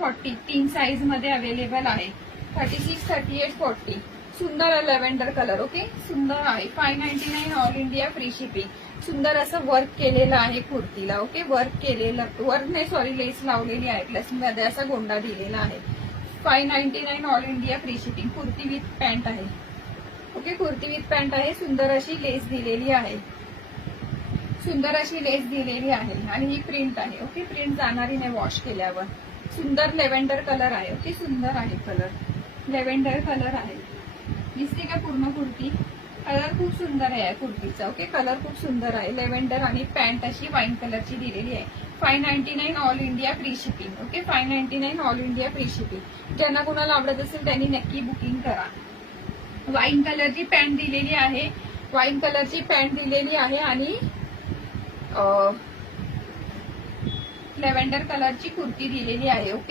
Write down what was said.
40 तीन साईज मध्ये अवेलेबल आहे. 36, 38, 40. सुंदर आहे लेव्हेंडर कलर. ओके, सुंदर आहे. 599 ऑल इंडिया फ्री शिपिंग. सुंदर असं वर्क केलेलं आहे कुर्तीला. ओके, वर्क केलेलं, वर्क नाही सॉरी, लेस लावलेली आहे. प्लस मध्ये असा गोंडा दिलेला आहे. 599 all India free shipping. Kurti with pant आहे. ओके, कुर्ती विथ पॅन्ट आहे. सुंदर अशी लेस दिलेली आहे. सुंदर अशी लेस दिलेली आहे आणि ही प्रिंट आहे. ओके, प्रिंट जाणारी नाही वॉश केल्यावर. सुंदर लेव्हेंडर कलर आहे. ओके, सुंदर आहे कलर. लेव्हेंडर कलर आहे. दिसते का पूर्ण कुर्ती? कलर खूप सुंदर आहे कुर्तीचा. ओके, कलर खूप सुंदर आहे. लेव्हेंडर आणि पॅन्ट अशी वाईन कलरची दिलेली आहे. 599 all India free shipping. Okay, 599 all India free shipping. ज्यांना कोणाला आवडत असेल त्यांनी नक्की बुकिंग करा. वाईन कलरची पॅन्ट दिलेली आहे. वाईन कलरची पॅन्ट दिलेली आहे आणि लेव्हेंडर कलरची कुर्ती दिलेली आहे. ओके.